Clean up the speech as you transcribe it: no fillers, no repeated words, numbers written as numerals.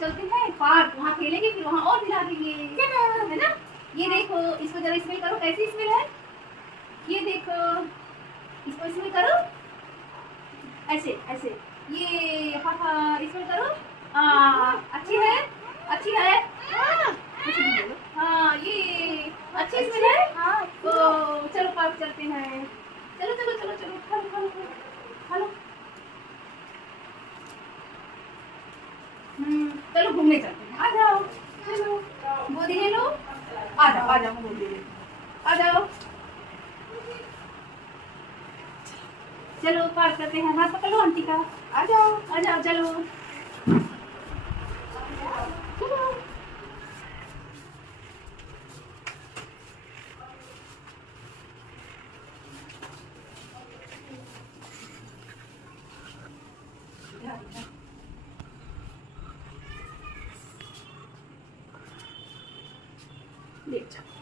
चलते हैं पार्क, वहाँ खेलेंगे, फिर वहाँ और दिला देंगे, है ना। ये देखो, इसको जरा स्मेल करो, कैसी स्मेल है, ये देखो, इसको स्मेल करो, ऐसे ऐसे, ये हाँ हाँ स्मेल करो, अच्छी है, अच्छी है, हाँ ये अच्छी स्मेल है। तो चलो पार्क चलते हैं, चलो चलो चलो चलो, खा लो खा लो खा लो। चलो घूमने चलते हैं, आ जाओ, चलो गोदी ले लो, आ जाओ गोदी ले लो, आ जाओ, चलो पार्क करते हैं, हाथ पकड़ लो आंटी का, आ जाओ चलो चलो। ले जाओ।